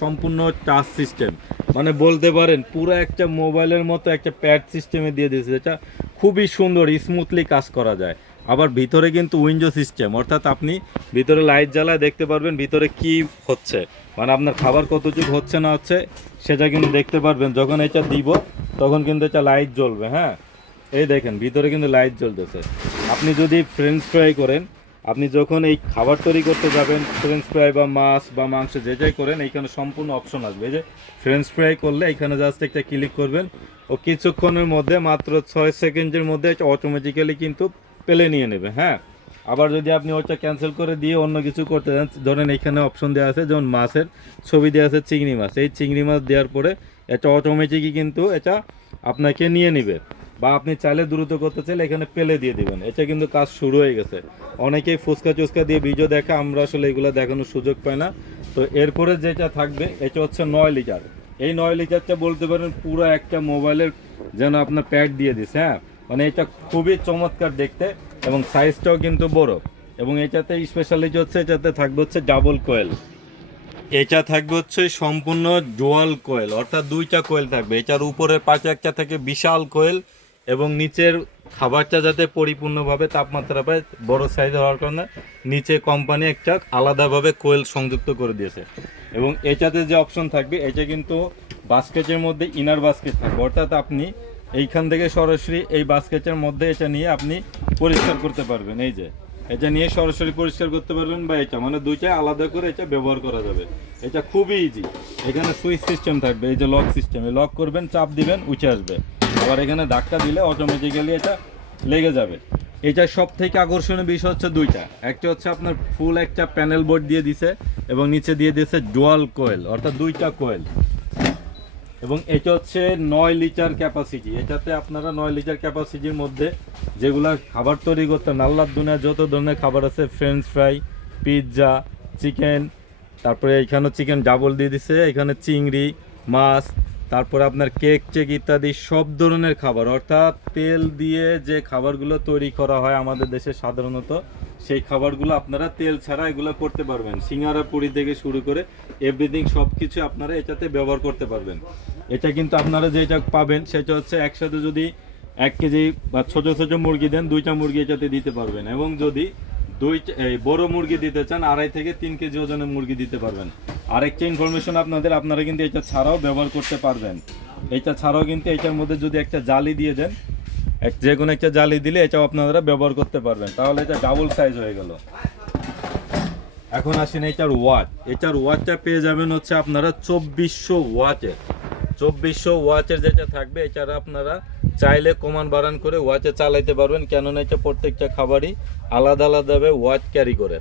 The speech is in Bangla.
সম্পূর্ণ টাচ সিস্টেম, মানে বলতে পারেন পুরো একটা মোবাইলের মতো একটা প্যাড সিস্টেমে দিয়ে দিয়েছে, যেটা খুবই সুন্দর স্মুথলি কাজ করা যায়। আবার ভিতরে কিন্তু উইন্ডো সিস্টেম, অর্থাৎ আপনি ভিতরে লাইট জ্বালায় দেখতে পারবেন ভিতরে কি হচ্ছে, মানে আপনার খাবার কতটুকু হচ্ছে না হচ্ছে সেটা কিন্তু দেখতে পারবেন। যখন এটা দিব তখন কিন্তু এটা লাইট জ্বলবে। হ্যাঁ, এই দেখেন ভিতরে কিন্তু লাইট জ্বলতেছে। আপনি যদি ফ্রেঞ্চ ফ্রাই করেন, আপনি যখন এই খাবার তৈরি করতে যাবেন, ফ্রেঞ্চ ফ্রাই বা মাছ বা মাংস যেটাই করেন, এইখানে সম্পূর্ণ অপশন আসবে। এই যে ফ্রেঞ্চ ফ্রাই করলে এখানে জাস্ট একটা ক্লিক করবেন ও কিছুক্ষণের মধ্যে মাত্র 6 সেকেন্ডের মধ্যে এটা অটোমেটিক্যালি কিন্তু পেলে নিয়ে নেবে। হ্যাঁ, আবার যদি আপনি ওইটা ক্যান্সেল করে দিয়ে অন্য কিছু করতে চান, ধরেন এখানে অপশন দেওয়া আছে যেমন মাছের ছবি দেওয়া আছে চিংড়ি মাছ, এই চিংড়ি মাছ দেওয়ার পরে এটা অটোমেটিকই কিন্তু এটা আপনাকে নিয়ে নেবে। বা আপনি চাইলে দ্রুত করতে চাইলে এখানে পেলে দিয়ে দিবেন। এটা কিন্তু কাজ শুরু হয়ে গেছে। অনেকেই ফুচকা চুচকা দিয়ে ভিডিও দেখে, আমরা আসলে এগুলো দেখানোর সুযোগ পাই না। তো এরপরে যেটা থাকবে এটা হচ্ছে 9 লিটার। এই 9 লিটারটা বলতে পারেন পুরো একটা মোবাইলের যেন আপনার প্যাড দিয়ে দিছে। হ্যাঁ, মানে এটা খুবই চমৎকার দেখতে এবং সাইজটাও কিন্তু বড়। এবং এটাতে স্পেশালিটি হচ্ছে এটাতে থাকবে হচ্ছে ডাবল কোয়েল। এটা থাকবে হচ্ছে সম্পূর্ণ ডুয়াল কোয়েল, অর্থাৎ দুইটা কোয়েল থাকবে। এটার উপরের পাশে একটা থেকে বিশাল কোয়েল এবং নিচের খাবারটা যাতে পরিপূর্ণভাবে তাপমাত্রা পায় বড় সাইজ হওয়ার কারণে নিচে কোম্পানি একটা আলাদাভাবে কোয়েল সংযুক্ত করে দিয়েছে। এবং এটাতে যে অপশন থাকবে এটা কিন্তু বাস্কেটের মধ্যে ইনার বাস্কেট থাকবে, অর্থাৎ আপনি এইখান থেকে সরাসরি এই বাস্কেটের মধ্যে এটা নিয়ে আপনি পরিষ্কার করতে পারবেন। এই যে এটা নিয়ে সরাসরি পরিষ্কার করতে পারবেন, বা এটা মানে দুইটা আলাদা করে এটা ব্যবহার করা যাবে। এটা খুবই ইজি। এখানে সুইচ সিস্টেম থাকবে, এই যে লক সিস্টেম, লক করবেন, চাপ দিবেন, উঠে আসবে। আবার এখানে ধাক্কা দিলে অটোমেটিক্যালি এটা লেগে যাবে। এটা সব থেকে আকর্ষণীয় বিষয় হচ্ছে দুইটা, একটা হচ্ছে আপনার ফুল একটা প্যানেল বোর্ড দিয়ে দিছে এবং নিচে দিয়ে দিয়েছে ডুয়াল কোয়েল, অর্থাৎ দুইটা কোয়েল। এবং এটা হচ্ছে 9 লিটার ক্যাপাসিটি। এটাতে আপনারা 9 লিটার ক্যাপাসিটির মধ্যে যেগুলা খাবার তৈরি করতেন, আল্লাহর দুনিয়া যত ধরনের খাবার আছে, ফ্রেঞ্চ ফ্রাই, পিৎজা, চিকেন, তারপরে এখানে চিকেন ডাবল দিয়ে দিছে, এখানে চিংড়ি মাছ, তারপরে আপনার কেক চেক ইত্যাদি সব ধরনের খাবার, অর্থাৎ তেল দিয়ে যে খাবারগুলো তৈরি করা হয় আমাদের দেশে সাধারণত, সেই খাবারগুলো আপনারা তেল ছাড়া এগুলো করতে পারবেন। সিঙ্গারা পুরি থেকে শুরু করে এভরিথিং সব কিছু আপনারা এটাতে ব্যবহার করতে পারবেন। এটা কিন্তু আপনারা যেটা পাবেন সেটা হচ্ছে একসাথে যদি 1 কেজি বা ছোট ছোট মুরগি দেন, দুইটা মুরগি এটাতে দিতে পারবেন। এবং যদি বড় মুরগি দিতে চান 2.5 থেকে 3 কেজি ওজনের মুরগি দিতে পারবেন। আরেকটা ইনফরমেশন আপনারা কিন্তু এটা ছাড়াও ব্যবহার করতে পারবেন। এটা ছাড়াও কিন্তু এটার মধ্যে যদি একটা জালি দিয়ে দেন, যে কোনো একটা জালি দিলে এটাও আপনারা ব্যবহার করতে পারবেন, তাহলে এটা ডাবল সাইজ হয়ে গেল। এখন আসেন এটার ওয়াট। এটার ওয়াটটা পেয়ে যাবেন হচ্ছে আপনারা 2400 ওয়াটের। 2400 ওয়াটের যেটা থাকবে এটার আপনারা চাইলে কমান বাড়ান করে ওয়াটে চালাইতে পারবেন, কেননা এটা প্রত্যেকটা খাবারই আলাদা আলাদাভাবে ওয়াট ক্যারি করে।